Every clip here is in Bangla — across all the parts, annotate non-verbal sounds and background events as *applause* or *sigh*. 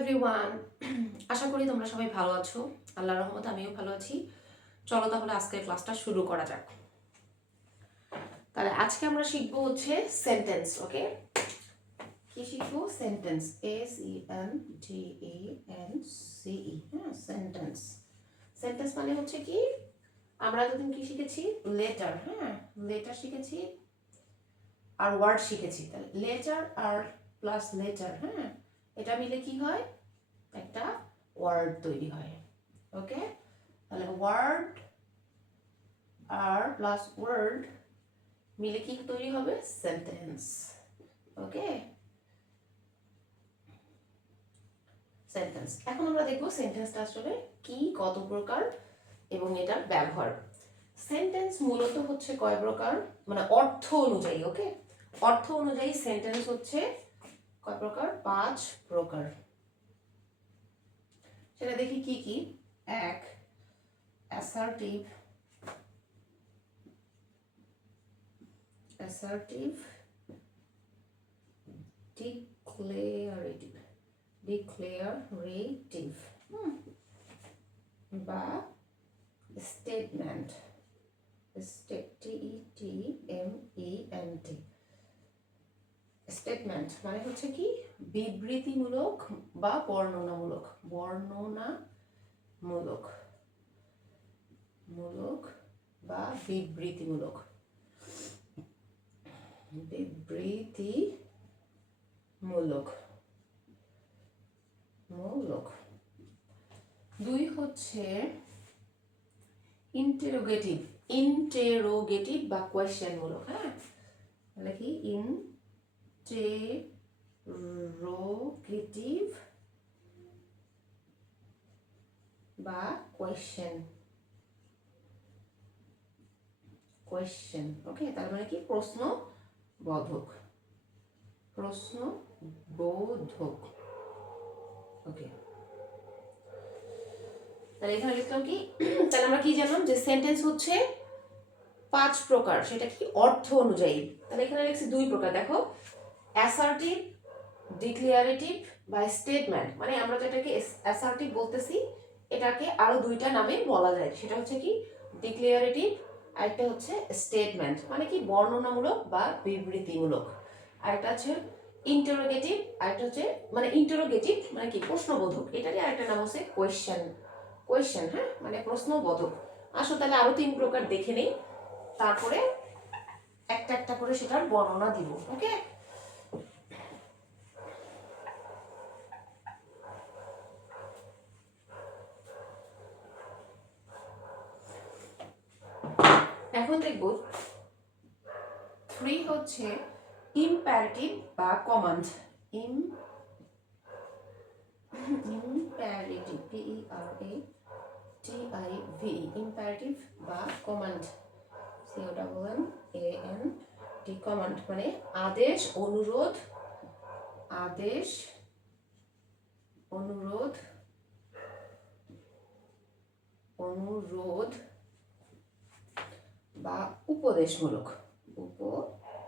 এভরিওয়ান *clears throat* আশা করি তোমরা সবাই ভালো আছো। আল্লাহ রহমতে আমিও ভালো আছি। চলো তাহলে আজকের ক্লাসটা শুরু করা যাক। তাহলে আজকে আমরা শিখব হচ্ছে সেন্টেন্স ওকে কি শিখব? Sentence S E N T E N C E হ্যাঁ সেন্টেন্স সেন্টেন্স মানে হচ্ছে কি? আমরা এতদিন কি শিখেছি? লেটার হ্যাঁ লেটার শিখেছি আর ওয়ার্ড শিখেছি। তাহলে লেটার আর প্লাস লেটার হ্যাঁ এটা মিলে কি হয়? একটা ওয়ার্ড তৈরি হয়। ওকে তাহলে ওয়ার্ড আর প্লাস ওয়ার্ড মিলে কি তৈরি হবে? সেন্টেন্স ওকে সেন্টেন্স এখন আমরা দেখব সেন্টেন্সটা আসলে কি, কত প্রকার এবং এটার ব্যবহার। সেন্টেন্স মূলত হচ্ছে কয় প্রকার? মানে অর্থ অনুযায়ী ওকে অর্থ অনুযায়ী সেন্টেন্স হচ্ছে কয় প্রকার? পাঁচ প্রকার। সেটা দেখি কি কি? এক অ্যাসার্টিভ অ্যাসার্টিভ ডিক্লেয়ারেটিভ ডিক্লেয়ারেটিভ বা statement state T E T M E N T statement মানে হচ্ছে কি? বিবৃতিমূলক বা বর্ণনামূলক। বর্ণনামূলক। মূলক বা বিবৃতিমূলক। বিবৃতিমূলক। মূলক। দুই হচ্ছে ইন্টেরোগেটিভ ইন্টেরোগেটিভ বা কোয়েশ্চেন মূলক হ্যাঁ? মানে কি? ইন interrogative বা কোয়েশ্চেন কোয়েশ্চেন ওকে তার মানে কি? প্রশ্ন বোধক প্রশ্ন বোধক ওকে তাহলে এখানে লিখলাম কি? তাহলে আমরা কি জানলাম? যে সেন্টেন্স হচ্ছে পাঁচ প্রকার, সেটা কি? অর্থ অনুযায়ী। তাহলে এখানে লিখছি দুই প্রকার, দেখো। অ্যাসার্টিভ ডিক্লিয়ারেটিভ বা স্টেটমেন্ট মানে আমরা যেটাকে অ্যাসার্টিভ বলতেছি, এটাকে আরও দুইটা নামে বলা যায়। সেটা হচ্ছে কি ডিক্লিয়ারেটিভ আর একটা হচ্ছে স্টেটমেন্ট মানে কি বর্ণনামূলক বা বিবৃতিমূলক। আর একটা হচ্ছে ইন্টারোগেটিভ আর একটা হচ্ছে মানে ইন্টারোগেটিভ মানে কি প্রশ্নবোধক। এটারই আরেকটা নাম হচ্ছে কোয়েশ্চেন কোয়েশ্চেন হ্যাঁ? মানে প্রশ্নবোধক। আসো তাহলে আরও তিন প্রকার দেখে নেই। তারপরে একটা একটা করে সেটার বর্ণনা দিব ওকে এখন দেখব থ্রি হচ্ছে ইম্প্যারেটিভ বা command I M imperative P E R A T I V imperative বা command C O double M A N T command মানে আদেশ, অনুরোধ আদেশ, অনুরোধ অনুরোধ বা উপদেশমূলক।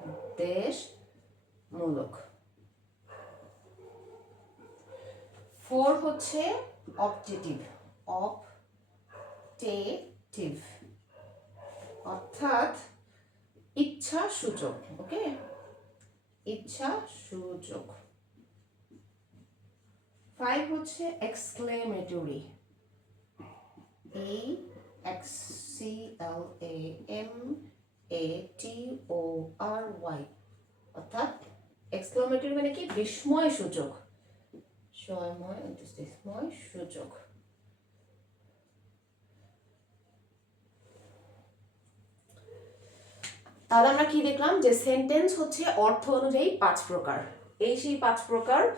উপদেশমূলক। ফোর হচ্ছে অপটেটিভ অপটেটিভ অর্থাৎ ইচ্ছা সূচক ওকে? ইচ্ছা সূচক ফাইভ হচ্ছে এক্সক্লেমেটরি এই X C L A M A T O R Y অর্থাৎ এক্সক্লেমেটরি মানে কি? বিস্ময় সূচক। সময় বিস্ময় সূচক। তাহলে আমরা কি দেখলাম? যে সেন্টেন্স হচ্ছে অর্থ অনুযায়ী পাঁচ প্রকার। এই সেই পাঁচ প্রকার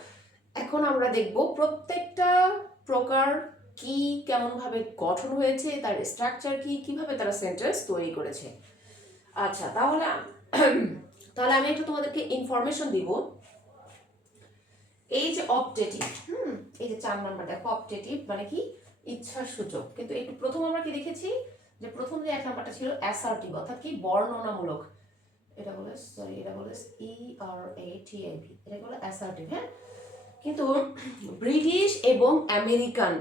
এখন আমরা দেখব প্রত্যেকটা প্রকার কি কেমনভাবে গঠন হয়েছে, তার স্ট্রাকচার কি, কীভাবে তারা সেন্টেন্স তৈরি করেছে? আচ্ছা তাহলে *clears throat* তাহলে আমি একটু তোমাদেরকে ইনফরমেশন দিব। এই যে অপটেটিভ হুম, এই যে চার নাম্বার, দেখো অপটেটিভ মানে কি? ইচ্ছার সূচক কিন্তু একটু প্রথম আমরা কি দেখেছি? যে প্রথম যে এক নাম্বারটা ছিল অ্যাসার্টিভ অর্থাৎ কি? বর্ণনামূলক। এটা বলে সরি এটা বলে ই আর এ টি আই ভি এটা বলে? অ্যাসার্টিভ হ্যাঁ? কিন্তু ব্রিটিশ এবং আমেরিকান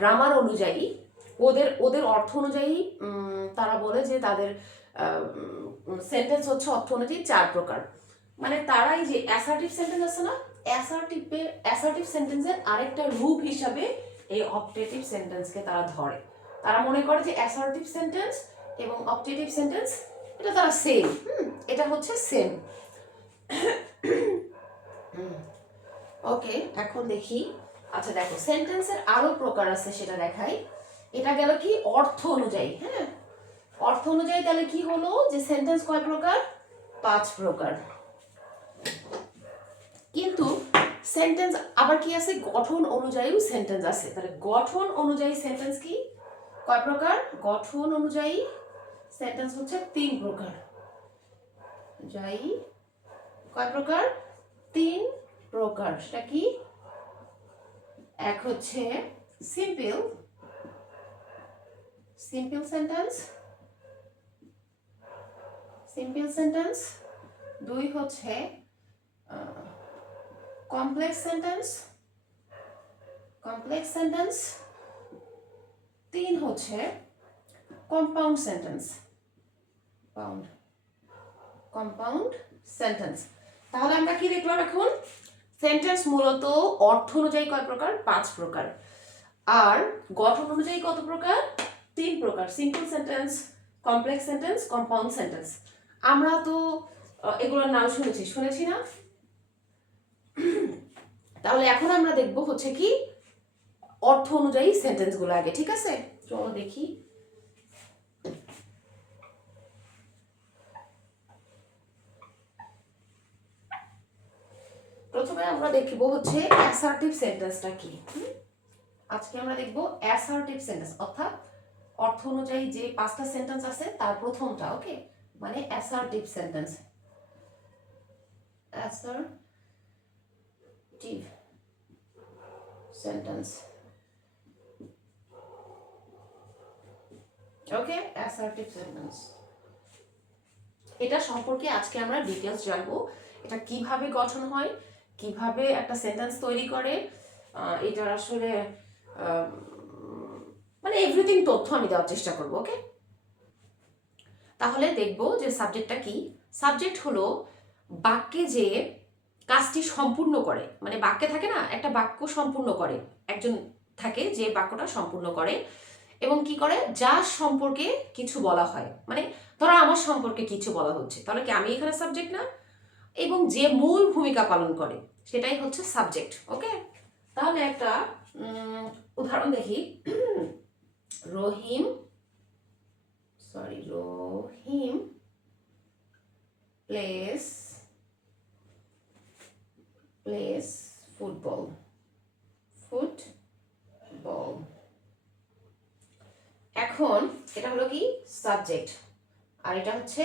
গ্রামার অনুযায়ী, ওদের ওদের অর্থ অনুযায়ী তারা বলে যে তাদের সেন্টেন্স হচ্ছে অর্থ অনুযায়ী চার প্রকার। মানে তারা এই যে অ্যাসার্টিভ সেন্টেন্স আছে না অ্যাসার্টিভে অ্যাসার্টিভ সেন্টেন্সের আরেকটা রূপ হিসাবে এই অপটেটিভ সেন্টেন্সকে তারা ধরে। তারা মনে করে যে অ্যাসার্টিভ সেন্টেন্স এবং অপটেটিভ সেন্টেন্স এটা তারা সেম হুম, এটা হচ্ছে সেম *coughs* ওকে এখন দেখি। আচ্ছা দেখো সেন্টেন্সের আরও প্রকার আছে সেটা দেখাই। এটা গেল কি? অর্থ অনুযায়ী হ্যাঁ? অর্থ অনুযায়ী তাহলে কি হলো? যে সেন্টেন্স কয় প্রকার? পাঁচ প্রকার। কিন্তু সেন্টেন্স আবার কি আছে? গঠন অনুযায়ীও সেন্টেন্স আছে। তাহলে গঠন অনুযায়ী সেন্টেন্স কি? কয় প্রকার? গঠন অনুযায়ী সেন্টেন্স হচ্ছে তিন প্রকার। যাই কয় প্রকার? তিন প্রকার। সেটা কি? এক হচ্ছে simple simple sentence simple sentence দুই হচ্ছে কমপ্লেক্স সেন্টেন্স কমপ্লেক্স সেন্টেন্স তিন হচ্ছে compound sentence pound compound sentence তাহলে আমরা কি দেখলাম এখন? সেন্টেন্স মূলত অর্থ অনুযায়ী কয় প্রকার? পাঁচ প্রকার। আর গঠন অনুযায়ী কত প্রকার? তিন প্রকার। Simple sentence complex sentence compound sentence আমরা তো এগুলোর নাম শুনেছি। শুনেছি না? তাহলে এখন আমরা দেখব হচ্ছে কি? অর্থ অনুযায়ী সেন্টেন্সগুলো আগে, ঠিক আছে? চলো দেখি। প্রথমে আমরা দেখব হচ্ছে অ্যাসার্টিভ সেন্টেন্সটা কি? আজকে আমরা দেখব অ্যাসার্টিভ সেন্টেন্স অর্থাৎ অর্থ অনুযায়ী যে পাঁচটা সেন্টেন্স আছে, তার প্রথমটা ওকে মানে assertive sentence assertive sentence okay assertive sentence এটা সম্পর্কে আজকে আমরা ডিটেলস জানব। এটা কীভাবে গঠন হয়? কীভাবে একটা সেন্টেন্স তৈরি করে এটার আসলে মানে এভরিথিং তথ্য আমি দেওয়ার চেষ্টা করব ওকে তাহলে দেখব যে সাবজেক্টটা কি? সাবজেক্ট হলো বাক্যে যে কাজটি সম্পূর্ণ করে মানে বাক্যে থাকে না, একটা বাক্য সম্পূর্ণ করে, একজন থাকে যে বাক্যটা সম্পূর্ণ করে, এবং কি করে? যার সম্পর্কে কিছু বলা হয় মানে ধরো আমার সম্পর্কে কিছু বলা হচ্ছে, তাহলে কি আমি এখানে সাবজেক্ট না? এবং যে মূল ভূমিকা পালন করে, সেটাই হচ্ছে সাবজেক্ট ওকে তাহলে একটা উদাহরণ দেখি। *clears throat* Rahim sorry Rahim plays plays football football এখন, এটা হলো কি? সাবজেক্ট আর এটা হচ্ছে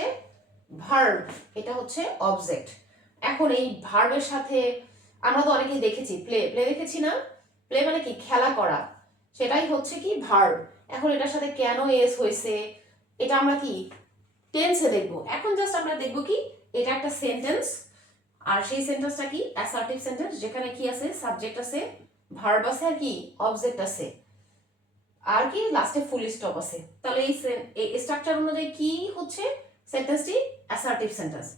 ভার্ব এটা হচ্ছে অবজেক্ট এখন এই ভার্বের সাথে আমরা তো অনেকেই দেখেছি প্লে প্লে দেখেছি না? প্লে মানে কি? খেলা করা। সেটাই হচ্ছে কি ভার্ব এখন এটার সাথে কেন এস হয়েছে? এটা আমরা কি? টেন্সে দেখব। এখন জাস্ট আমরা দেখব কি? এটা একটা সেন্টেন্স আর সেই সেন্টেন্সটা কি? অ্যাসার্টিভ সেন্টেন্স যেখানে কি আছে? সাবজেক্ট আছে ভার্ব আছে, আর কি? অবজেক্ট আছে। আর কি? লাস্টে ফুল স্টপ আছে। তাহলে এই স্ট্রাকচার অনুযায়ী কি হচ্ছে? সেন্টেন্সটি অ্যাসার্টিভ সেন্টেন্স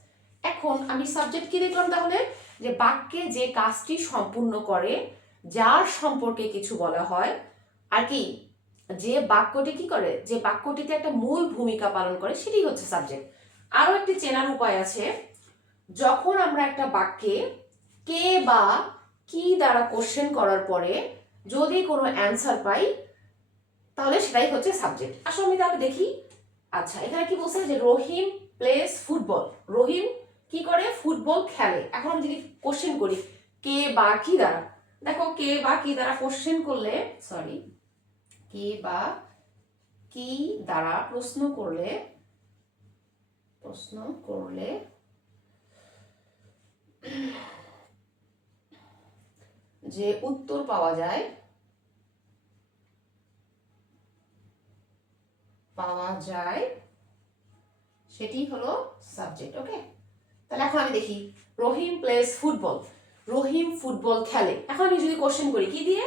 এখন আমি সাবজেক্ট কি দেখলাম তাহলে? যে বাক্যে যে কাজটি সম্পূর্ণ করে, যার সম্পর্কে কিছু বলা হয়, আর কি, যে বাক্যটি কি করে? যে বাক্যটিতে একটা মূল ভূমিকা পালন করে সেটাই হচ্ছে সাবজেক্ট আরও একটি চেনার উপায় আছে। যখন আমরা একটা বাক্যে কে বা কি দ্বারা কোশ্চেন করার পরে যদি কোনো অ্যান্সার পাই, তাহলে সেটাই হচ্ছে সাবজেক্ট আসলে আমি তাহলে দেখি। আচ্ছা এখানে কি বলছে যে রহিম প্লেস ফুটবল রহিম কি করে? ফুটবল খেলে। এখন আমি যদি কোশ্চেন করি, কে বা কি দ্বারা? দেখো, কে বা কি দ্বারা কোশ্চেন করলে সরি কে বা কি দ্বারা প্রশ্ন করলে প্রশ্ন করলে, যে উত্তর পাওয়া যায় পাওয়া যায়। সেটি হলো সাবজেক্ট ওকে তাহলে এখন আমি দেখি, Rahim plays football Rahim football খেলে। এখন আমি যদি কোশ্চেন করি, কি দিয়ে?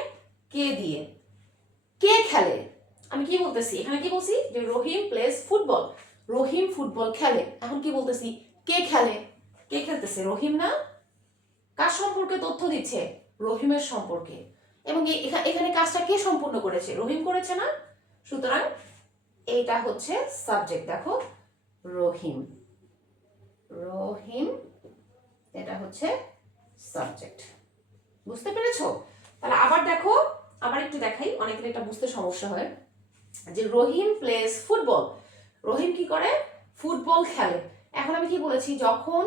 কে দিয়ে? কে খেলে? আমি কি বলতেছি? এখানে কি বলছি? যে Rahim plays football Rahim football খেলে। এখন কি বলতেছি? কে খেলে? কে খেলতেছে? রহিম না? কার সম্পর্কে তথ্য দিচ্ছে? রহিমের সম্পর্কে। এবং এখানে কাজটা কে সম্পূর্ণ করেছে? রহিম করেছে না? সুতরাং এইটা হচ্ছে সাবজেক্ট দেখো। রহিম। রহিম, এটা হচ্ছে সাবজেক্ট বুঝতে পেরেছ? তাহলে আবার দেখো, আবার একটু দেখাই, অনেকের এটা বুঝতে সমস্যা হয়। যে রহিম প্লেস ফুটবল রহিম কি করে? ফুটবল খেলে। এখন আমি কি বলেছি, যখন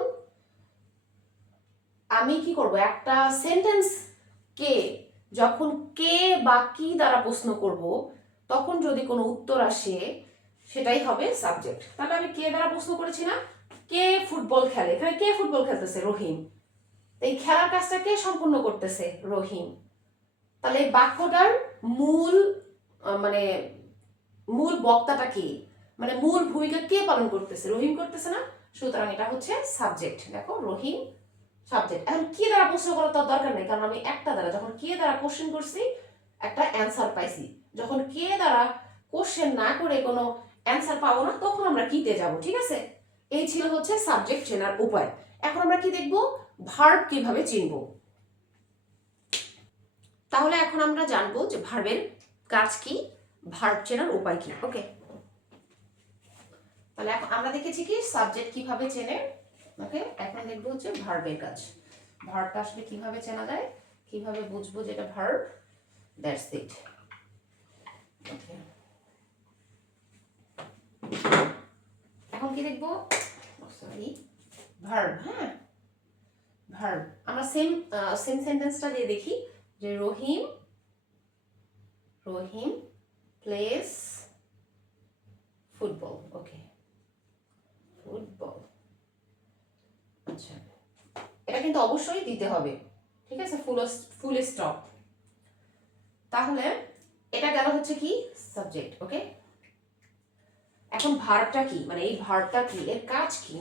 আমি কি করব? একটা সেন্টেন্স কে, যখন কে বা কি দ্বারা প্রশ্ন করব তখন যদি কোনো উত্তর আসে, সেটাই হবে সাবজেক্ট তাহলে আমি কে দ্বারা প্রশ্ন করেছি না? কে ফুটবল খেলে? এখানে কে ফুটবল খেলতেছে? রহিম। এই খেলার কাজটা কে সম্পূর্ণ করতেছে? রহিম। তাহলে বাক্যটার মূল মানে মূল বক্তাটা কি? মানে মূল ভূমিকা কে পালন করতেছে? রহিম করতেছে না? সুতরাং এটা হচ্ছে সাবজেক্ট দেখো, রহিম সাবজেক্ট এখন কি দ্বারা প্রশ্ন করার তার দরকার নেই, কারণ আমি একটা দ্বারা, যখন কে দ্বারা কোশ্চেন করছি, একটা অ্যান্সার পাইছি। যখন কে দ্বারা কোশ্চেন না করে কোনো অ্যান্সার পাবো না, তখন আমরা কিতে যাব, ঠিক আছে? এই ছিল হচ্ছে সাবজেক্ট চেনার উপায়। এখন আমরা কি দেখব? ভার্ব কীভাবে চিনব? তাহলে এখন আমরা জানব যে ভার্বের কাজ কি ভার্ব চেনার উপায় কি ওকে তাহলে এখন আমরা দেখেছি কি সাবজেক্ট কীভাবে চেনে ওকে এখন দেখব হচ্ছে ভার্বের কাজ। ভার্বটা আসলে কীভাবে চেনা যায়? কীভাবে বুঝব যেটা ভার্ব দ্যাটস ইট এখন কি দেখব? সরি ভার্ব হ্যাঁ। ভার্ব আমরা সেম সেম সেন্টেন্সটা দিয়ে দেখি যে Rahim Rahim plays football okay football আচ্ছা। এটা কিন্তু অবশ্যই দিতে হবে ঠিক আছে? ফুল ফুল স্টপ তাহলে এটা গেল হচ্ছে কি? সাবজেক্ট ওকে এখন ভার্বটা কি? মানে এই ভার্বটা কি? এর কাজ কি?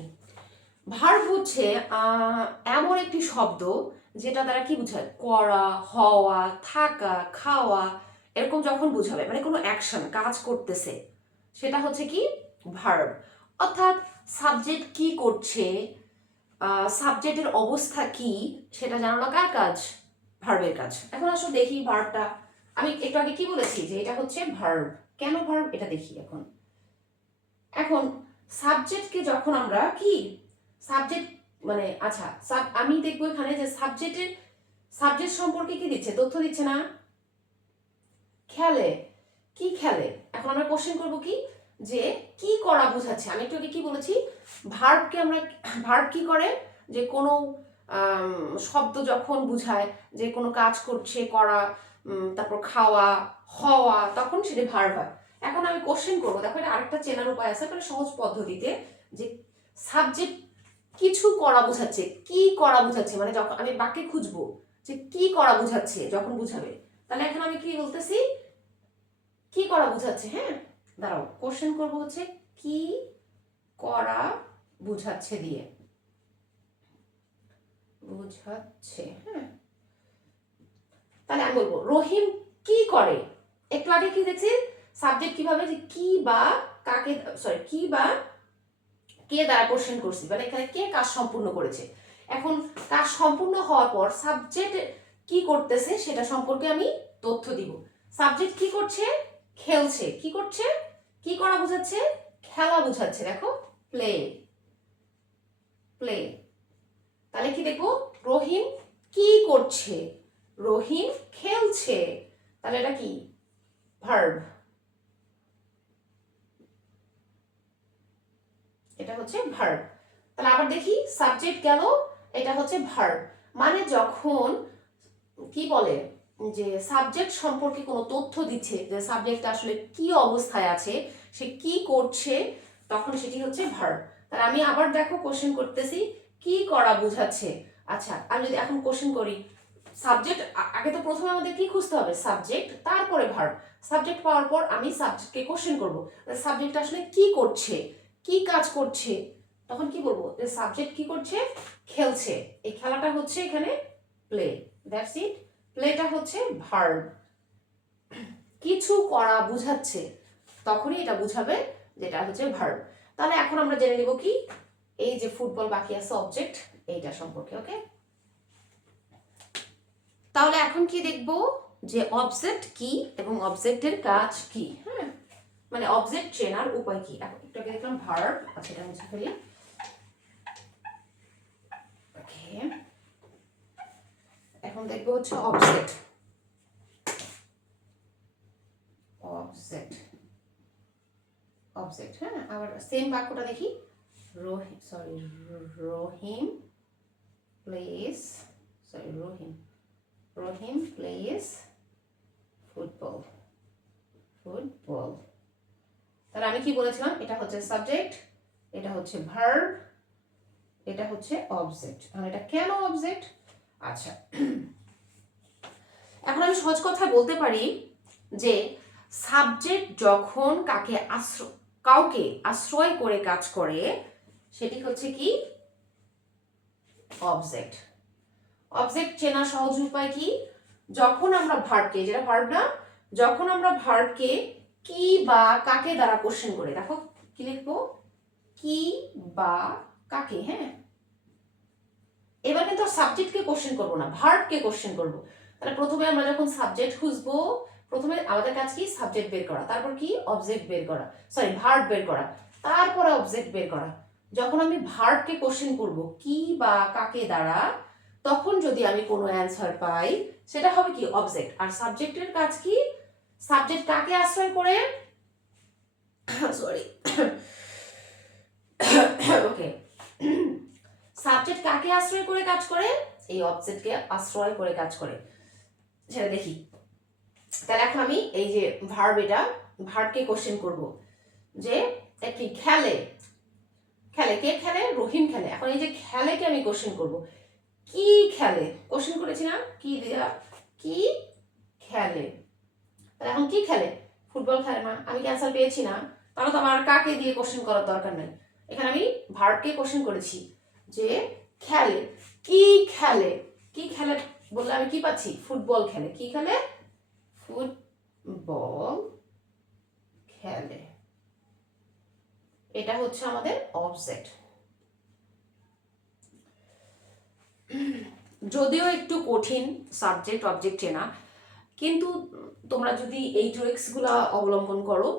ভার্ব হচ্ছে এমন একটি শব্দ যেটা তারা কি বোঝায়? করা, হওয়া, থাকা, খাওয়া, এরকম যখন বোঝাবে মানে কোনো অ্যাকশন কাজ করতেছে, সেটা হচ্ছে কি? ভার্ব। অর্থাৎ সাবজেক্ট কি করছে? সাবজেক্টের অবস্থা কি? সেটা জানানো কার কাজ? ভার্বের কাজ। এখন আসলে দেখি ভার্বটা আমি একটু আগে কি বলেছি? যে এটা হচ্ছে ভার্ব কেন ভার্ব এটা দেখি এখন। এখন সাবজেক্টকে যখন আমরা কি? সাবজেক্ট মানে আচ্ছা আমি দেখব এখানে যে সাবজেক্টের সাবজেক্ট সম্পর্কে কি দিচ্ছে? তথ্য দিচ্ছে না? খেলে। কি খেলে? এখন আমরা কোশ্চেন করব কি? যে কি করা বোঝাচ্ছে? আমি একটু আগে কি বলেছি? ভার্বকে আমরা ভার্ব কি করে? যে কোনো শব্দ যখন বুঝায়, যে কোনো কাজ করছে, করা তারপর খাওয়া, হওয়া, তখন সেটা ভার্ব হয়। এখন আমি কোশ্চেন করব, দেখো এটা আরেকটা চেনার উপায় আছে মানে সহজ পদ্ধতিতে যে সাবজেক্ট কিছু করা বোঝাচ্ছে, কি করা বোঝাচ্ছে মানে যখন আমি বাক্যে খুঁজবো যে কি করা বোঝাচ্ছে যখন বুঝাবে, তাহলে এখন আমি কি বলতেছি? কি করা বোঝাচ্ছে হ্যাঁ? দাঁড়াও কোশ্চেন করব হচ্ছে কি করা বুঝাচ্ছে দিয়ে। বুঝাচ্ছে হ্যাঁ? তাহলে আমি বলব, রহিম কি করে? একটু আগে কি দেখছি? সাবজেক্ট কীভাবে যে কি বা কাকে সরি কি বা কে দ্বারা কোশ্চেন করছি? মানে এখানে কে কাজ সম্পূর্ণ করেছে? এখন কাজ সম্পূর্ণ হওয়ার পর সাবজেক্ট কি করতেছে সেটা সম্পর্কে আমি তথ্য দিব। সাবজেক্ট কি করছে? খেলছে। কি করছে? কি করা বোঝাচ্ছে? খেলা বোঝাচ্ছে। দেখো প্লে প্লে তাহলে কি দেখব? রহিম কি করছে? রহিম খেলছে। তাহলে এটা কি? ভার্ব এটা হচ্ছে ভার্ব তাহলে আবার দেখি সাবজেক্ট গেল, এটা হচ্ছে ভার্ব মানে যখন, কি বলে, যে সাবজেক্ট সম্পর্কে কোনো তথ্য দিচ্ছে, যে সাবজেক্ট আসলে কি অবস্থায় আছে, সে কি করছে, তখন সেটি হচ্ছে ভার্ব তাহলে আমি আবার দেখো কোশ্চেন করতেছি, কি করা বোঝাচ্ছে? আচ্ছা আমি যদি এখন কোশ্চেন করি সাবজেক্ট আগে তো প্রথমে আমাদের কি খুঁজতে হবে? সাবজেক্ট তারপরে ভার্ব সাবজেক্ট পাওয়ার পর আমি সাবজেক্টকে কোশ্চেন করব। সাবজেক্ট আসলে কি করছে? কি কাজ করছে? তখন কি বলব? যে সাবজেক্ট কি করছে? খেলছে। এই খেলাটা হচ্ছে এখানে প্লে দ্যাটস ইট প্লেটা হচ্ছে ভার্ব কিছু করা বুঝাচ্ছে। তখনই এটা বুঝাবে যেটা হচ্ছে ভার্ব তাহলে এখন আমরা জেনে নিব কি? এই যে ফুটবল বাকি আছে অবজেক্ট এইটা সম্পর্কে ওকে তাহলে এখন কি দেখব? যে অবজেক্ট কি এবং অবজেক্টের কাজ কি? হ্যাঁ? মানে অবজেক্ট চেনার উপায় কি? এখন একটু আগে দেখলাম ভার্ব আচ্ছা এটা মুছে ফেলি। ওকে এখন দেখব হচ্ছে অবজেক্ট অবজেক্ট অবজেক্ট হ্যাঁ? আবার সেম বাক্যটা দেখি। Rahim sorry Rahim plays sorry Rahim. Rahim plays football football তাহলে আমি কি বলেছিলাম? এটা হচ্ছে সাবজেক্ট এটা হচ্ছে ভার্ব এটা হচ্ছে অবজেক্ট আর এটা কেন অবজেক্ট আচ্ছা। এখন আমি সহজ কথায় বলতে পারি যে সাবজেক্ট যখন কাকে আশ্রয়, কাউকে আশ্রয় করে কাজ করে, সেটি হচ্ছে কি? অবজেক্ট অবজেক্ট চেনা সহজ উপায় কি? যখন আমরা ভার্বকে যেটা ভার্ব না, যখন আমরা ভার্বকে কি বা কাকে দ্বারা কোশ্চেন করে, দেখো কি লিখব? কি বা কাকে হ্যাঁ? এবার কিন্তু সাবজেক্টকে কোশ্চেন করব না ভার্বকে কোশ্চেন করব। তাহলে প্রথমে আমরা যখন সাবজেক্ট খুঁজবো, প্রথমে আমাদের কাজ কি? সাবজেক্ট বের করা। তারপর কি? অবজেক্ট বের করা। সরি ভার্ব বের করা। তারপরে অবজেক্ট বের করা। যখন আমি ভার্বকে কোশ্চেন করব, কি বা কাকে দ্বারা তখন যদি আমি কোনো অ্যান্সার পাই, সেটা হবে কি অবজেক্ট আর সাবজেক্টের কাজ কি? সাবজেক্ট কাকে আশ্রয় করে? সরি ওকে সাবজেক্ট কাকে আশ্রয় করে কাজ করে? এই অবজেক্টকে আশ্রয় করে কাজ করে। সেটা দেখি। তাহলে এখন আমি এই যে ভার্ব এটা ভার্বকে কোশ্চেন করব। যে কি খেলে খেলে কে খেলে? রহিম খেলে। এখন এই যে খেলেকে আমি কোশ্চেন করব। কি খেলে? কোশ্চেন করেছি না কি দেয়া, কি খেলে? তাহলে এখন কি খেলে? ফুটবল খেলে না। আমি কি অ্যান্সার পেয়েছি না? তাহলে তো আমার কাকে দিয়ে কোশ্চেন করার দরকার নেই? এখানে আমি ভার্বকে কোশ্চেন করেছি যে খেলে। কি খেলে? কি খেলে বললে আমি কি পাচ্ছি? ফুটবল খেলে। কি খেলে? ফুটবল খেলে। এটা হচ্ছে আমাদের অবজেক্ট যদিও একটু কঠিন সাবজেক্ট অবজেক্ট চেনা, কিন্তু তোমরা যদি এই ট্রিক্সগুলো অবলম্বন করো,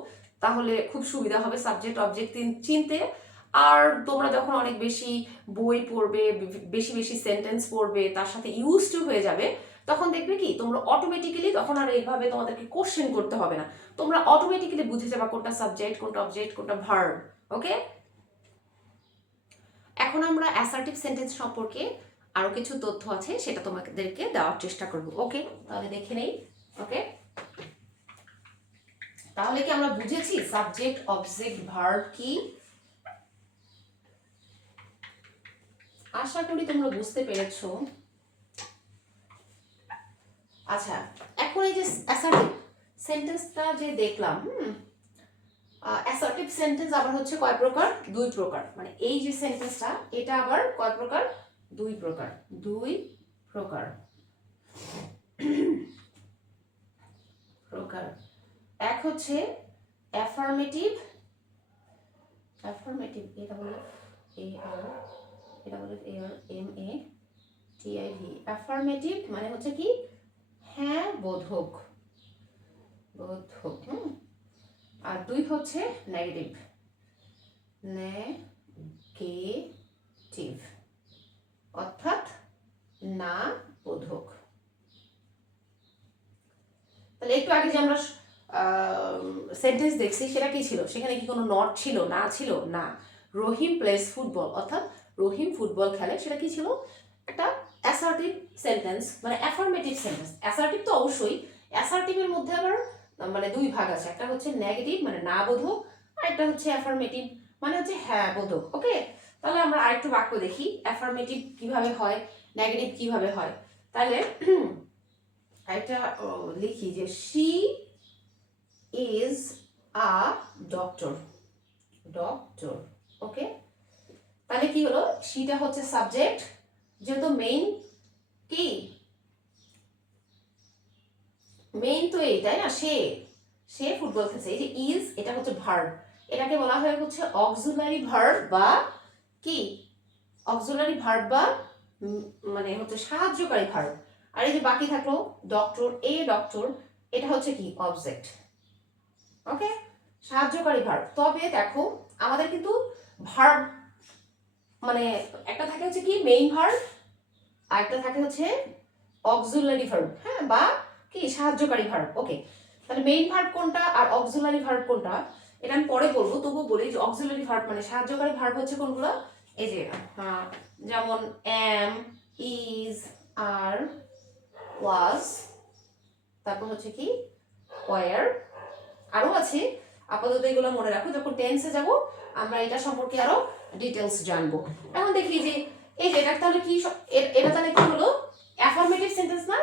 তাহলে খুব সুবিধা হবে সাবজেক্ট অবজেক্ট চিনতে। আর তোমরা যখন অনেক বেশি বই পড়বে বেশি বেশি সেন্টেন্স পড়বে, তার সাথে ইউজ টু হয়ে যাবে, তখন দেখবে কি, তোমরা অটোমেটিক্যালি তখন আর এইভাবে তোমাদেরকে কোশ্চেন করতে হবে না। তোমরা অটোমেটিক্যালি বুঝে যাবে কোনটা সাবজেক্ট কোনটা অবজেক্ট কোনটা ভার্ব ওকে এখন আমরা অ্যাসার্টিভ সেন্টেন্স সম্পর্কে আরও কিছু তথ্য আছে, সেটা তোমাদেরকে দেওয়ার চেষ্টা করব। ওকে তাহলে দেখে নেই। ওকে তাহলে কি আমরা বুঝেছি সাবজেক্ট অবজেক্ট ভার্ব কি? আশা করি তোমরা বুঝতে পেরেছ। আচ্ছা এখন এই যে অ্যাসার্টিভ সেন্টেন্সটা যে দেখলাম, হুম অ্যাসার্টিভ সেন্টেন্স আবার হচ্ছে কয় প্রকার? দুই প্রকার। মানে এই যে সেন্টেন্সটা এটা আবার কয় প্রকার? দুই প্রকার দুই প্রকার। প্রকার। এক হচ্ছে অ্যাফার্মেটিভ অ্যাফার্মেটিভ এটা বলে এ আর এটা বলে A R M A T I V affirmative মানে হচ্ছে কি? হ্যাঁ বোধক। বোধক, হুম। আর দুই হচ্ছে নেগেটিভ নেগেটিভ অর্থাৎ না বোধক। তাহলে একটু আগে যে আমরা সেন্টেন্স দেখছি, সেটা কি ছিল? সেখানে কি কোনো নট ছিল, না ছিল? না। রহিম প্লেস ফুটবল অর্থাৎ রহিম ফুটবল খেলে, সেটা কি ছিল? একটা অ্যাসার্টিভ সেন্টেন্স মানে অ্যাফার্মেটিভ সেন্টেন্স অ্যাসার্টিভ তো অবশ্যই অ্যাসার্টিভের মধ্যে আবার মানে দুই ভাগ আছে। একটা হচ্ছে নেগেটিভ মানে না বোধক, আর একটা হচ্ছে অ্যাফার্মেটিভ মানে হচ্ছে হ্যাঁ বোধক ওকে তাহলে আমরা আরেকটু বাক্য দেখি। অ্যাফার্মেটিভ কীভাবে হয় নেগেটিভ কীভাবে হয়? তাহলে *clears throat* একটা লিখি যে she is a doctor doctor okay তাহলে কি হলো? শিটা হচ্ছে সাবজেক্ট যেহেতু মেইন কি? মেইন তো এই, তাই না? সে সে ফুটবল খেলছে। এই যে ইজ এটা হচ্ছে ভার্ব এটাকে বলা হয় হচ্ছে অক্সুলারি ভার্ব বা কি? অক্সুলারি ভার্ব বা মানে হচ্ছে সাহায্যকারী ভার্ব আর এই যে বাকি থাকল ডক্টর এ ডক্টর এটা হচ্ছে কি? অবজেক্ট ওকে সাহায্যকারী ভার্ব তবে দেখো, আমাদের কিন্তু ভার্ব মানে একটা থাকে হচ্ছে কি? মেইন ভার্ব আর একটা থাকে হচ্ছে অক্সুলারি ভার্ব হ্যাঁ? বা কি? সাহায্যকারী ভার্ব ওকে তাহলে মেইন ভার্ব কোনটা আর অক্সুলারি ভার্ব কোনটা? এটা আমি পরে বলব, তবুও বলি যে অক্সিলারি ভার্ব মানে সাহায্যকারী ভার্ব হচ্ছে কোনগুলো? এই যে আহ, যেমন এম ইজ আর ওয়াজ তারপর হচ্ছে কি ওয়ার আরও আছে। আপাতত এগুলো মনে রাখো যখন টেন্সে যাব আমরা এটা সম্পর্কে আরও ডিটেলস জানব। এখন দেখি যে এই যে এটা তাহলে কি এটা তাহলে কি হলো? অ্যাফার্মেটিভ সেন্টেন্স না?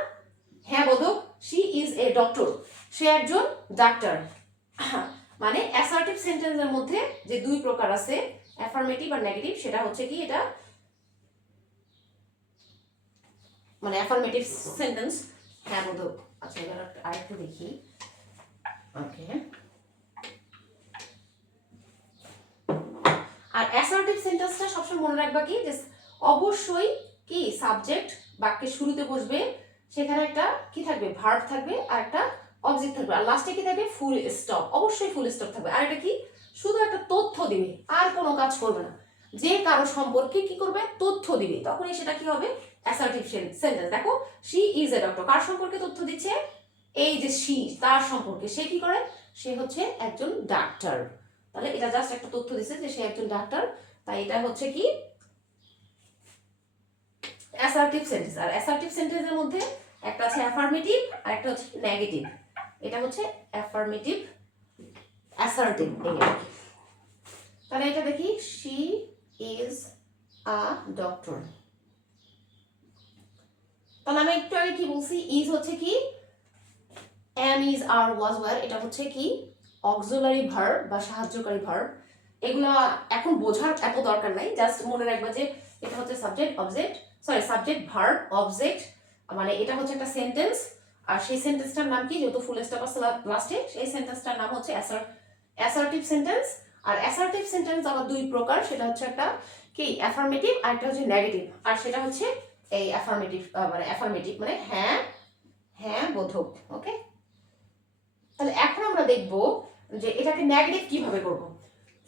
হ্যাঁ বোধক শি ইজ এ ডক্টর সে একজন ডাক্তার মানে অ্যাসার্টিভ সেন্টেন্সের মধ্যে যে দুই প্রকার আছে অ্যাফার্মেটিভ আর নেগেটিভ সেটা হচ্ছে কি এটা মানে অ্যাফার্মেটিভ সেন্টেন্স হ্যাঁ বোধক আচ্ছা এবার একটা- আরেকটু দেখি। ওকে আর অ্যাসার্টিভ সেন্টেন্সটা সবসময় মনে রাখবা কি, যে অবশ্যই কি সাবজেক্ট বাক্যের শুরুতে বসবে, সেখানে একটা কি থাকবে ভার্ব থাকবে, আর একটা অবজেক্ট থাকবে। আর লাস্টে কি থাকবে? ফুল স্টপ অবশ্যই ফুল স্টপ থাকবে। আর এটা কি? শুধু একটা দিবে, আর কোনো কাজ করবে না। যে কারও সম্পর্কে কি করবে, তথ্য দিবে। তখনই সেটা কি হবে? সেন্টেন্স দেখো শি ইজ এ ডক্টর কার সম্পর্কে তথ্য দিচ্ছে? এই যে শি তার সম্পর্কে। সে কি করে? সে হচ্ছে একজন ডাক্তার তাহলে এটা জাস্ট একটা তথ্য দিচ্ছে যে সে একজন ডাক্তার তাই এটা হচ্ছে কি? অ্যাসার্টিভ সেন্টেন্স আর অ্যাসার্টিভ সেন্টেন্সের মধ্যে একটা আছে অ্যাফার্মেটিভ আর একটা হচ্ছে নেগেটিভ এটা হচ্ছে অ্যাফার্মেটিভ অ্যাসার্টিভ তাহলে এটা দেখি শি ইজ আ ডক্টর তাহলে আমি একটু আগে কি বলছি ইজ হচ্ছে কি? Am is are was were এটা হচ্ছে কি? অক্সিলারি ভার্ব বা সাহায্যকারী ভার্ব এগুলো এখন বোঝার এত দরকার নাই জাস্ট মনে রাখবা যে এটা হচ্ছে subject object sorry subject verb object মানে এটা হচ্ছে একটা সেন্টেন্স আর সেই সেন্টেন্সটার নাম কি? যেহেতু ফুল স্টপ আছে লাস্টে সেই সেন্টেন্সটার নাম হচ্ছে অ্যাসার্টিভ সেন্টেন্স আর অ্যাসার্টিভ সেন্টেন্স আবার দুই প্রকার, সেটা হচ্ছে একটা কি অ্যাফার্মেটিভ আর একটা হচ্ছে নেগেটিভ আর সেটা হচ্ছে এই অ্যাফার্মেটিভ মানে অ্যাফার্মেটিভ মানে হ্যাঁ হ্যাঁ বোধক ওকে তাহলে এখন আমরা দেখব যে এটাকে নেগেটিভ কীভাবে করব।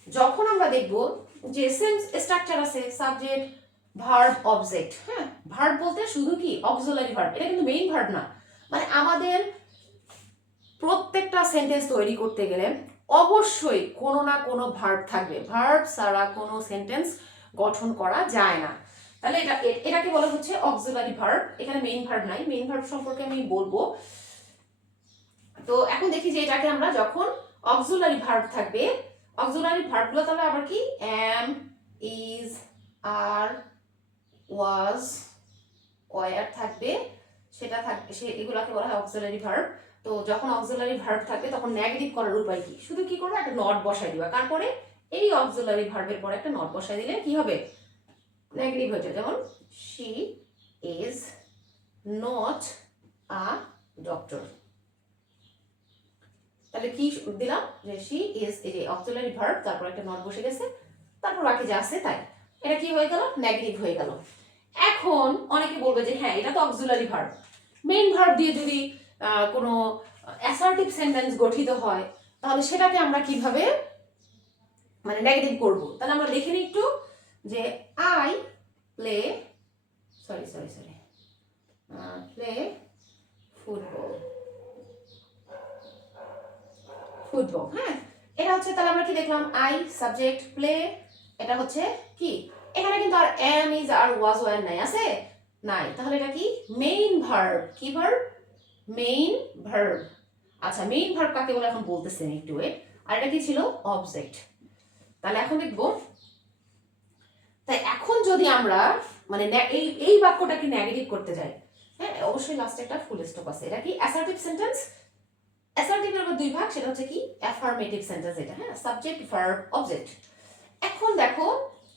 যখন আমরা দেখব যে সেন্স স্ট্রাকচার আছে সাবজেক্ট ভার্ব অবজেক্ট হ্যাঁ? ভার্ব বলতে শুধু কি অক্সিলারি ভার্ব এটা কিন্তু মেইন ভার্ব না। মানে আমাদের প্রত্যেকটা সেন্টেন্স তৈরি করতে গেলে অবশ্যই কোনো না কোনো ভার্ব থাকবে। ভার্ব ছাড়া কোনো সেন্টেন্স গঠন করা যায় না। তাহলে এটা, এটাকে বলা হচ্ছে অক্সিলারি ভার্ব এখানে মেইন ভার্ব নাই। মেইন ভার্ব সম্পর্কে আমি বলব। তো এখন দেখি যে এটাকে আমরা যখন অক্সিলারি ভার্ব থাকবে অক্সিলারি ভার্বগুলো তাহলে আবার কি? Am is are was were থাকবে। সেটা থাকবে সে এগুলাকে বলা হয় অক্সিলারি ভার্ব তো যখন অক্সিলারি ভার্ব থাকবে, তখন নেগেটিভ করার উপায় কি? শুধু কি করবে? একটা নট বসাই দিবা। তারপরে এই অক্সিলারি ভার্বের পরে একটা নট বসাই দিলে কি হবে? নেগেটিভ হয়ে যাবে যেমন she is not a doctor তাহলে কি দিলাম? যে শি ইজ এই যে অক্সিলারি ভার্ব তারপর একটা নট বসে গেছে, তারপর বাকি যা আছে তাই। এটা কি হয়ে গেল? নেগেটিভ হয়ে গেল। এখন অনেকে বলবে যে হ্যাঁ এটা তো অক্সিলারি ভার্ব মেইন ভার্ব দিয়ে যদি কোনো অ্যাসার্টিভ সেন্টেন্স গঠিত হয়, তাহলে সেটাকে আমরা কীভাবে মানে নেগেটিভ করব? তাহলে আমরা লিখে নিই একটু যে I play sorry sorry sorry play football football হ্যাঁ? এটা হচ্ছে, তাহলে আমরা কি দেখলাম? আই সাবজেক্ট প্লে এটা হচ্ছে কি? এখানে কিন্তু আর am is are was were নাই, আছে? নাই। তাহলে এটা কি? মেইন ভার্ব কি ভার্ব মেইন ভার্ব আচ্ছা মেইন ভার্ব কাকে বলে এখন বলতেছেন একটু wait। আর এটা কি ছিল? অবজেক্ট তাহলে এখন দেখব। তাই এখন যদি আমরা মানে এই এই বাক্যটাকে নেগেটিভ করতে যাই হ্যাঁ অবশ্যই লাস্টে একটা ফুল স্টপ আছে। এটা কি? অ্যাসার্টিভ সেন্টেন্স অ্যাসার্টিভের আবার দুই ভাগ, সেটা হচ্ছে কি? অ্যাফার্মেটিভ সেন্টেন্স এটা হ্যাঁ সাবজেক্ট ভার্ব অবজেক্ট এখন দেখো,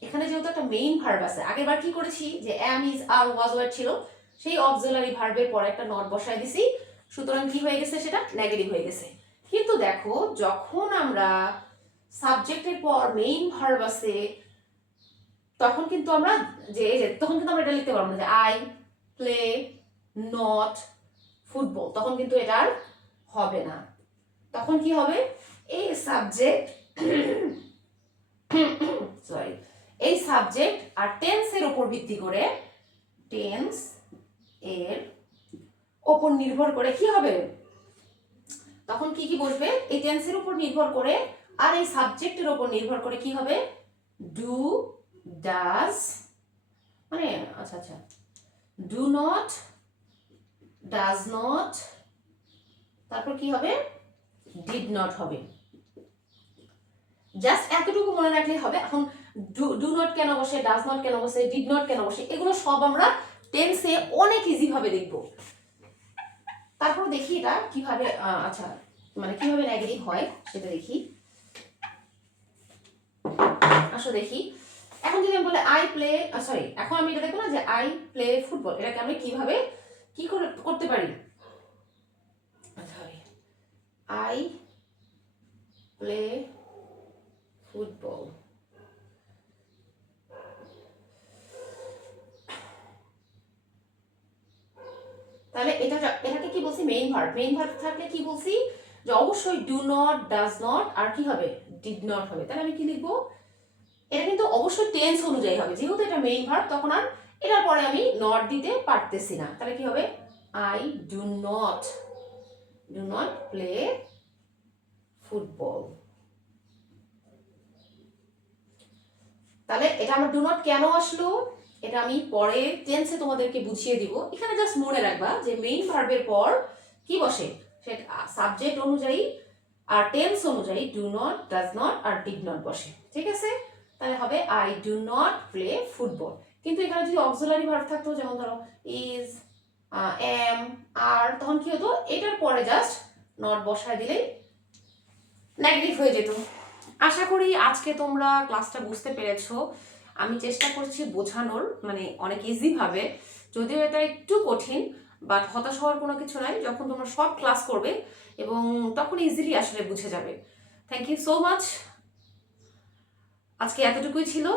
এখানে যেহেতু একটা মেইন ভার্ব আছে, আগেরবার কি করেছি? যে am is are was war ছিল সেই অক্সিলারি ভার্বের পরে একটা নট বসায় দিছি। সুতরাং কি হয়ে গেছে সেটা? নেগেটিভ হয়ে গেছে। কিন্তু দেখো, যখন আমরা সাবজেক্টের পর মেইন ভার্ব আছে, তখন কিন্তু আমরা যে তখন কিন্তু আমরা এটা লিখতে পারব না যে আই প্লে নট ফুটবল তখন কিন্তু এটা আর হবে না। তখন কি হবে? এই সাবজেক্ট সরি *coughs* এই সাবজেক্ট আর টেন্সের উপর ভিত্তি করে টেন্স এর ওপর নির্ভর করে কি হবে? তখন কি কি বসবে? এই টেন্সের উপর নির্ভর করে আর এই সাবজেক্টের উপর নির্ভর করে কি হবে? ডু ডাজ মানে আচ্ছা আচ্ছা। ডু নট ডাজ নট তারপর কি হবে? ডিড নট হবে। জাস্ট এতটুকু মনে রাখলে হবে। এখন ডু ডু নট কেন বসে ডাজ নট কেন বসে ডিড নট কেন বসে, এগুলো সব আমরা টেন্সে অনেক ইজি ভাবে দেখব। তারপর দেখি এটা কীভাবে আচ্ছা মানে কীভাবে নেগেটিভ হয় সেটা দেখি। আসো দেখি। এখন যদি আমি বলে আই প্লে সরি এখন আমি এটা দেখব না যে আই প্লে ফুটবল এটাকে আমি কীভাবে, কি করে করতে পারি? সরি আই প্লে ফুটবল তাহলে এটা এটাকে কি বলছি? মেইন ভার্ব মেইন ভার্ব থাকলে কি বলছি? যে অবশ্যই ডু নট ডাজ নট আর কি হবে? ডিড নট হবে। তাহলে আমি কি লিখব? এটা কিন্তু অবশ্যই টেন্স অনুযায়ী হবে। যেহেতু এটা মেইন ভার্ব তখন আর এটার পরে আমি নট দিতে পারতেছি না। তাহলে কি হবে? I do not do not play football তাহলে এটা আমার ডু নট কেন আসলো? এটা আমি পরে টেন্সে তোমাদেরকে বুঝিয়ে দিব। এখানে জাস্ট মনে রাখবা যে মেইন ভার্বের পর কি বসে? সেটা সাবজেক্ট অনুযায়ী আর টেন্স অনুযায়ী ডু নট ডাজ নট আর ডিড নট বসে। ঠিক আছে? তাহলে হবে I do not play football কিন্তু এখানে যদি অক্সিলারি ভার্ব থাকতো, যেমন ধরো ইজ এম আর তখন কি হতো? এটার পরে জাস্ট নট বসায় দিলেই নেগেটিভ হয়ে যেত। আশা করি আজকে তোমরা ক্লাসটা বুঝতে পেরেছ। আমি চেষ্টা করছি বোঝানোর মানে অনেক ইজিভাবে যদিও এটা একটু কঠিন বাট হতাশ হওয়ার কোনো কিছু নাই। যখন তোমরা সব ক্লাস করবে এবং তখন ইজিলি আসলে বুঝে যাবে। থ্যাংক ইউ সো মাচ আজকে এতটুকুই ছিল।